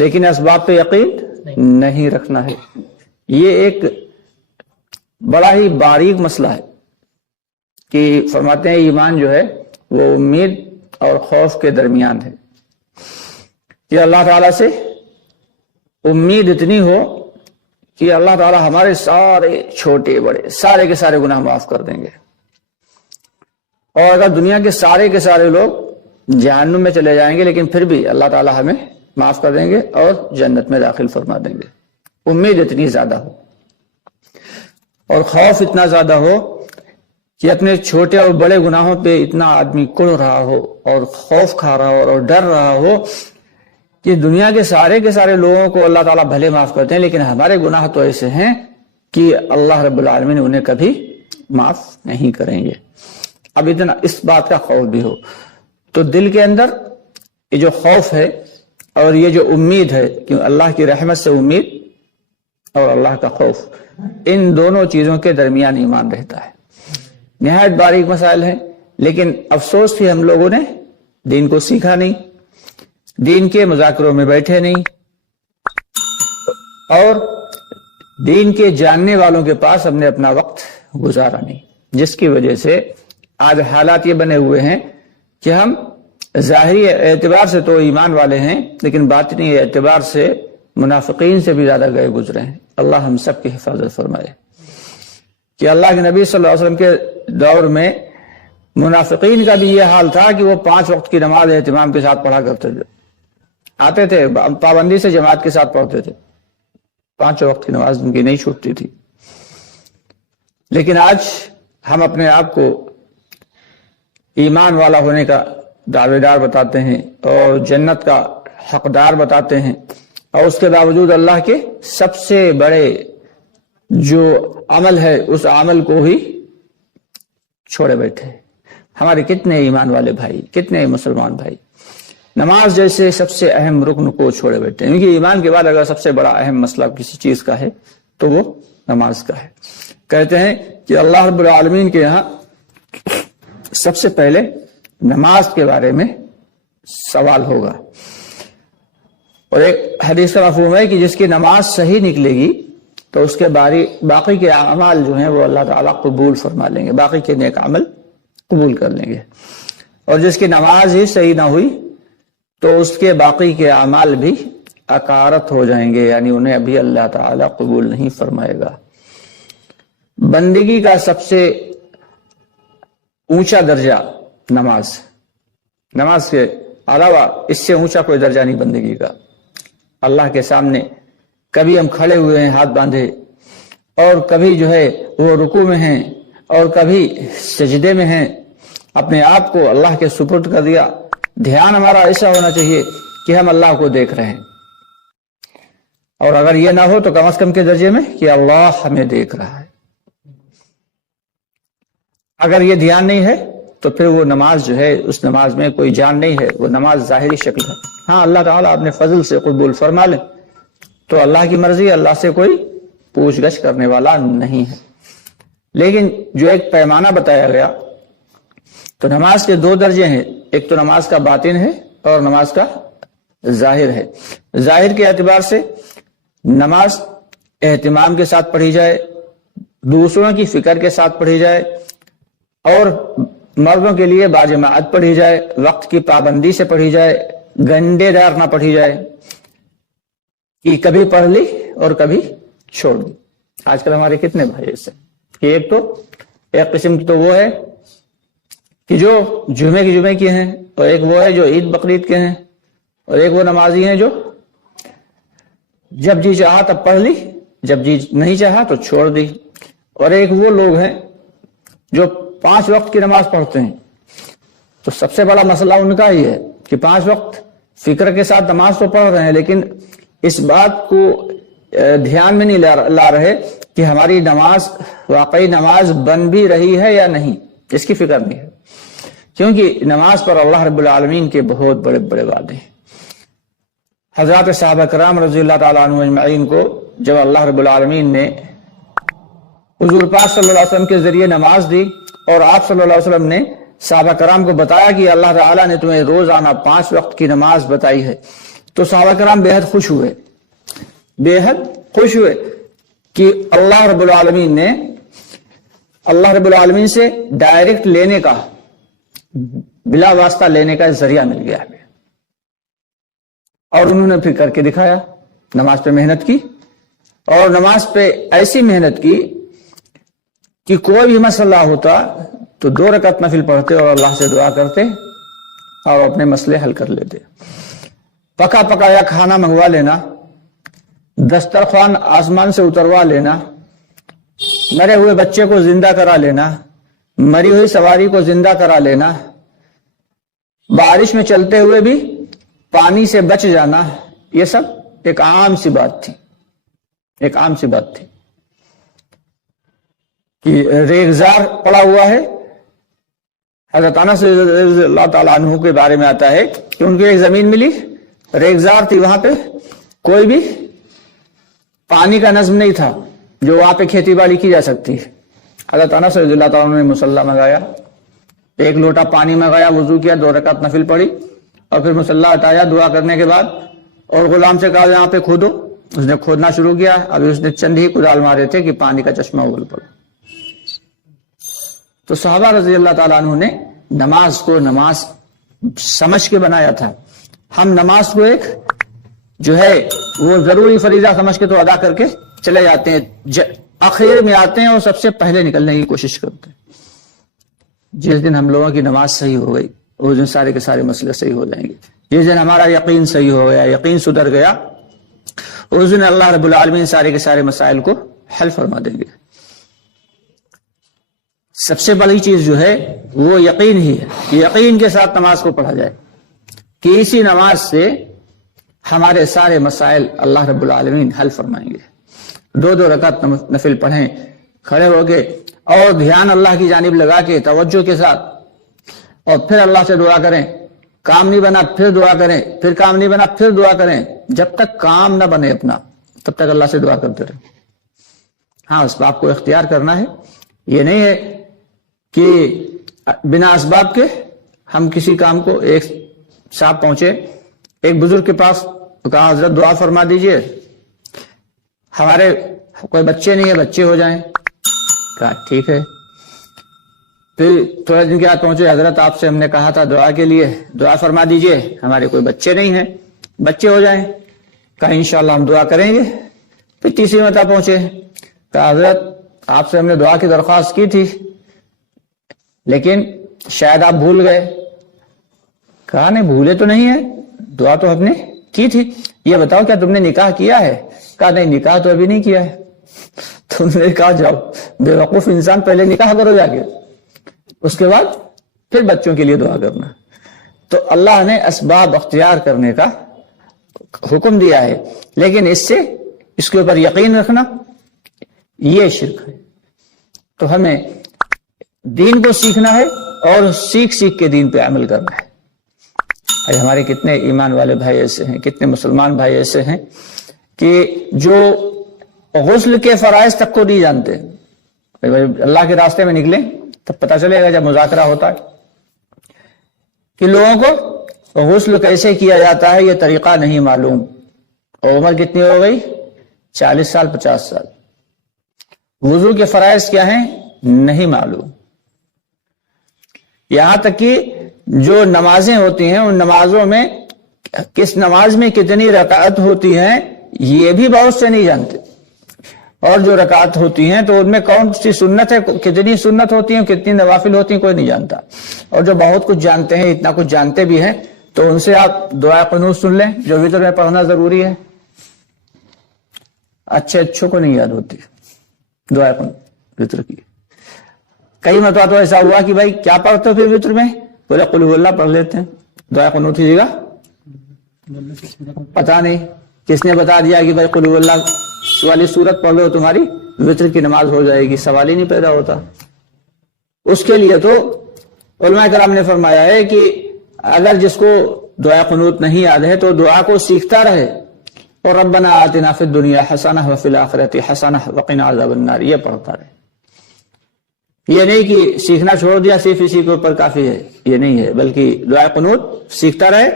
لیکن اسباب پہ یقین نہیں رکھنا ہے۔ یہ ایک بڑا ہی باریک مسئلہ ہے کہ فرماتے ہیں ایمان جو ہے وہ امید اور خوف کے درمیان ہے، کہ اللہ تعالیٰ سے امید اتنی ہو کہ اللہ تعالیٰ ہمارے سارے چھوٹے بڑے سارے کے سارے گناہ معاف کر دیں گے، اور اگر دنیا کے سارے لوگ جہنم میں چلے جائیں گے لیکن پھر بھی اللہ تعالیٰ ہمیں معاف کر دیں گے اور جنت میں داخل فرما دیں گے۔ امید اتنی زیادہ ہو اور خوف اتنا زیادہ ہو کہ اپنے چھوٹے اور بڑے گناہوں پہ اتنا آدمی کڑ رہا ہو اور خوف کھا رہا ہو اور ڈر رہا ہو کہ دنیا کے سارے لوگوں کو اللہ تعالیٰ بھلے معاف کرتے ہیں لیکن ہمارے گناہ تو ایسے ہیں کہ اللہ رب العالمین انہیں کبھی معاف نہیں کریں گے۔ اب اتنا اس بات کا خوف بھی ہو تو دل کے اندر یہ جو خوف ہے اور یہ جو امید ہے کہ اللہ کی رحمت سے امید اور اللہ کا خوف، ان دونوں چیزوں کے درمیان ایمان رہتا ہے۔ نہایت باریک مسائل ہیں، لیکن افسوس کہ ہم لوگوں نے دین کو سیکھا نہیں، دین کے مذاکروں میں بیٹھے نہیں، اور دین کے جاننے والوں کے پاس ہم نے اپنا وقت گزارا نہیں، جس کی وجہ سے آج حالات یہ بنے ہوئے ہیں کہ ہم ظاہری اعتبار سے تو ایمان والے ہیں لیکن باطنی اعتبار سے منافقین سے بھی زیادہ گئے گزرے ہیں۔ اللہ ہم سب کی حفاظت فرمائے۔ کہ اللہ کے نبی صلی اللہ علیہ وسلم کے دور میں منافقین کا بھی یہ حال تھا کہ وہ 5 وقت کی نماز اہتمام کے ساتھ پڑھا کرتے تھے، آتے تھے پابندی سے جماعت کے ساتھ پڑھتے تھے، 5 وقت کی نماز ان کی نہیں چھوٹتی تھی۔ لیکن آج ہم اپنے آپ کو ایمان والا ہونے کا دعوے دار بتاتے ہیں اور جنت کا حقدار بتاتے ہیں، اور اس کے باوجود اللہ کے سب سے بڑے جو عمل ہے اس عمل کو ہی چھوڑے بیٹھے۔ ہمارے کتنے ایمان والے بھائی، کتنے مسلمان بھائی نماز جیسے سب سے اہم رکن کو چھوڑے بیٹھے ہیں، کیونکہ ایمان کے بعد اگر سب سے بڑا اہم مسئلہ کسی چیز کا ہے تو وہ نماز کا ہے۔ کہتے ہیں کہ اللہ رب العالمین کے یہاں سب سے پہلے نماز کے بارے میں سوال ہوگا، اور ایک حدیث کا مفہوم ہے کہ جس کی نماز صحیح نکلے گی تو اس کے باقی کے اعمال جو ہیں وہ اللہ تعالیٰ قبول فرما لیں گے، باقی کے نیک عمل قبول کر لیں گے، اور جس کی نماز ہی صحیح نہ ہوئی تو اس کے باقی کے اعمال بھی اکارت ہو جائیں گے، یعنی انہیں ابھی اللہ تعالیٰ قبول نہیں فرمائے گا۔ بندگی کا سب سے اونچا درجہ نماز کے علاوہ اس سے اونچا کوئی درجہ نہیں بندگی کا۔ اللہ کے سامنے کبھی ہم کھڑے ہوئے ہیں ہاتھ باندھے، اور کبھی جو ہے وہ رکوع میں ہیں اور کبھی سجدے میں ہیں، اپنے آپ کو اللہ کے سپرد کر دیا۔ دھیان ہمارا ایسا ہونا چاہیے کہ ہم اللہ کو دیکھ رہے ہیں، اور اگر یہ نہ ہو تو کم از کم کے درجے میں کہ اللہ ہمیں دیکھ رہا ہے۔ اگر یہ دھیان نہیں ہے تو پھر وہ نماز جو ہے اس نماز میں کوئی جان نہیں ہے، وہ نماز ظاہری شکل ہے۔ ہاں اللہ تعالیٰ اپنے فضل سے قبول فرما لے تو اللہ کی مرضی، اللہ سے کوئی پوچھ گچھ کرنے والا نہیں ہے۔ لیکن جو ایک پیمانہ بتایا گیا تو نماز کے 2 درجے ہیں، ایک تو نماز کا باطن ہے اور نماز کا ظاہر ہے۔ ظاہر کے اعتبار سے نماز اہتمام کے ساتھ پڑھی جائے، دوسروں کی فکر کے ساتھ پڑھی جائے، اور مردوں کے لیے باجماعت پڑھی جائے، وقت کی پابندی سے پڑھی جائے، گنڈے دار نہ پڑھی جائے کہ کبھی پڑھ لی اور کبھی چھوڑ دی۔ آج کل ہمارے کتنے بھائی ایسے کہ ایک قسم کی تو وہ ہے کہ جو جمعے کے ہیں، اور ایک وہ ہے جو عید بقرعید کے ہیں، اور ایک وہ نمازی ہیں جو جب جی چاہا تب پڑھ لی، جب جی نہیں چاہا تو چھوڑ دی، اور ایک وہ لوگ ہیں جو 5 وقت کی نماز پڑھتے ہیں۔ تو سب سے بڑا مسئلہ ان کا ہی ہے کہ 5 وقت فکر کے ساتھ نماز تو پڑھ رہے ہیں لیکن اس بات کو دھیان میں نہیں لا رہے کہ ہماری نماز واقعی نماز بن بھی رہی ہے یا نہیں، اس کی فکر نہیں ہے، کیونکہ نماز پر اللہ رب العالمین کے بہت بڑے بڑے وعدے ہیں۔ حضرات صحابہ کرام رضی اللہ تعالیٰ عنہ اجمعین کو جب اللہ رب العالمین نے حضور پاک صلی اللہ علیہ وسلم کے ذریعے نماز دی، اور آپ صلی اللہ علیہ وسلم نے صحابہ کرام کو بتایا کہ اللہ تعالیٰ نے تمہیں روزانہ 5 وقت کی نماز بتائی ہے، تو صحابہ کرام بے حد خوش ہوئے کہ اللہ رب العالمین سے ڈائریکٹ لینے کا، بلا واسطہ لینے کا ذریعہ مل گیا ہے۔ اور انہوں نے پھر کر کے دکھایا، نماز پہ محنت کی، اور نماز پہ ایسی محنت کی کہ کوئی بھی مسئلہ ہوتا تو 2 رکعت نفل پڑھتے اور اللہ سے دعا کرتے اور اپنے مسئلے حل کر لیتے۔ پکا پکایا کھانا منگوا لینا، دسترخوان آسمان سے اتروا لینا، مرے ہوئے بچے کو زندہ کرا لینا، مری ہوئی سواری کو زندہ کرا لینا، بارش میں چلتے ہوئے بھی پانی سے بچ جانا، یہ سب ایک عام سی بات تھی کہ ریگزار پڑا ہوا ہے۔ حضرت انس رضی اللہ تعالیٰ عنہ کے بارے میں آتا ہے کہ ان کو ایک زمین ملی، ریگزار تھی، وہاں پہ کوئی بھی پانی کا نظم نہیں تھا جو وہاں پہ کھیتی باڑی کی جا سکتی ہے۔ حضرت انس رضی اللہ تعالیٰ عنہ نے مصلی منگایا، 1 لوٹا پانی منگایا، وضو کیا، 2 رکعت نفل پڑھی، اور پھر مصلی ہٹایا دعا کرنے کے بعد، اور غلام سے کہا یہاں پہ کھودو، اس نے کھودنا شروع کیا۔ ابھی اس نے چند ہی کدال مارے تھے کہ پانی کا چشمہ اگل پڑا۔ تو صحابہ رضی اللہ تعالیٰ عنہ نے نماز کو نماز سمجھ کے بنایا تھا۔ ہم نماز کو ایک جو ہے وہ ضروری فریضہ سمجھ کے تو ادا کر کے چلے جاتے ہیں، آخر میں آتے ہیں اور سب سے پہلے نکلنے کی کوشش کرتے ہیں۔ جس دن ہم لوگوں کی نماز صحیح ہو گئی اس دن سارے کے سارے مسئلے صحیح ہو جائیں گے۔ جس دن ہمارا یقین صحیح ہو گیا، یقین سدھر گیا، اس دن اللہ رب العالمین سارے کے سارے مسائل کو حل فرما دیں گے۔ سب سے بڑی چیز جو ہے وہ یقین ہی ہے، یقین کے ساتھ نماز کو پڑھا جائے کہ اسی نماز سے ہمارے سارے مسائل اللہ رب العالمین حل فرمائیں گے۔ 2 رکعت نفل پڑھیں کھڑے ہو کے، اور دھیان اللہ کی جانب لگا کے توجہ کے ساتھ، اور پھر اللہ سے دعا کریں۔ کام نہیں بنا پھر دعا کریں، پھر کام نہیں بنا پھر دعا کریں، جب تک کام نہ بنے اپنا تب تک اللہ سے دعا کرتے رہیں۔ ہاں، اسباب کو اختیار کرنا ہے، یہ نہیں ہے کہ بنا اسباب کے ہم کسی کام کو۔ ایک صاحب پہنچے ایک بزرگ کے پاس، تو کہا حضرت دعا فرما دیجئے، ہمارے کوئی بچے نہیں ہے، بچے ہو جائیں۔ کہا ٹھیک ہے۔ پھر تھوڑے دن کے بعد پہنچے، حضرت آپ سے ہم نے کہا تھا دعا کے لیے، دعا فرما دیجئے، ہمارے کوئی بچے نہیں ہیں، بچے ہو جائیں۔ کہا انشاءاللہ ہم دعا کریں گے۔ پھر تیسری مرتبہ پہنچے، کہا حضرت آپ سے ہم نے دعا کی درخواست کی تھی لیکن شاید آپ بھول گئے۔ کہا نہیں، بھولے تو نہیں ہے، دعا تو ہم نے کی تھی، یہ بتاؤ کیا تم نے نکاح کیا ہے؟ کہا نہیں، نکاح تو ابھی نہیں کیا ہے۔ تم نے کہا جاؤ بے وقوف انسان، پہلے نکاح کرو جا کے، اس کے بعد پھر بچوں کے لیے دعا کرنا۔ تو اللہ نے اسباب اختیار کرنے کا حکم دیا ہے، لیکن اس کے اوپر یقین رکھنا یہ شرک ہے۔ تو ہمیں دین کو سیکھنا ہے اور سیکھ کے دین پہ عمل کرنا ہے۔ ہمارے کتنے ایمان والے بھائی ایسے ہیں، کتنے مسلمان بھائی ایسے ہیں کہ جو غسل کے فرائض تک کو نہیں جانتے۔ اللہ کے راستے میں نکلیں تب پتہ چلے گا جب مذاکرہ ہوتا ہے کہ لوگوں کو غسل کیسے کیا جاتا ہے یہ طریقہ نہیں معلوم، اور عمر کتنی ہو گئی؟ 40 سال 50 سال۔ وضو کے فرائض کیا ہیں نہیں معلوم۔ یہاں تک کہ جو نمازیں ہوتی ہیں ان نمازوں میں کس نماز میں کتنی رکعت ہوتی ہیں یہ بھی بہت سے نہیں جانتے، اور جو رکعت ہوتی ہیں تو ان میں کون سی سنت ہے، کتنی سنت ہوتی ہیں، کتنی نوافل ہوتی ہیں، کوئی نہیں جانتا۔ اور جو بہت کچھ جانتے ہیں، اتنا کچھ جانتے بھی ہیں، تو ان سے آپ دعا قنوت سن لیں جو وتر میں پڑھنا ضروری ہے۔ اچھوں کو نہیں یاد ہوتی دعا قنوت وتر کی۔ کئی مرتبہ تو ایسا ہوا کہ بھائی کیا پڑھتے ہو پھر وتر میں؟ بولے قل هو اللہ پڑھ لیتے ہیں، دعا قنوت ہی جگہ پتا نہیں کس نے بتا دیا کہ بھائی قل هو اللہ والی سورت پڑھ لو تمہاری وتر کی نماز ہو جائے گی، سوال ہی نہیں پیدا ہوتا۔ اس کے لیے تو علماء کرام نے فرمایا ہے کہ اگر جس کو دعا قنوت نہیں یاد ہے تو دعا کو سیکھتا رہے، اور ربنا آتنا فی الدنیا حسنہ وفی الآخرۃ حسنہ وقنا عذاب النار یہ پڑھتا رہے۔ یہ نہیں کہ سیکھنا چھوڑ دیا صرف اسی کے اوپر کافی ہے، یہ نہیں ہے، بلکہ دعا قنوت سیکھتا رہے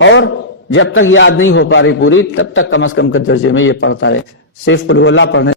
اور جب تک یاد نہیں ہو پا رہی پوری تب تک کم از کم کے درجے میں یہ پڑھتا رہے. صرف قل هو اللہ پڑھنے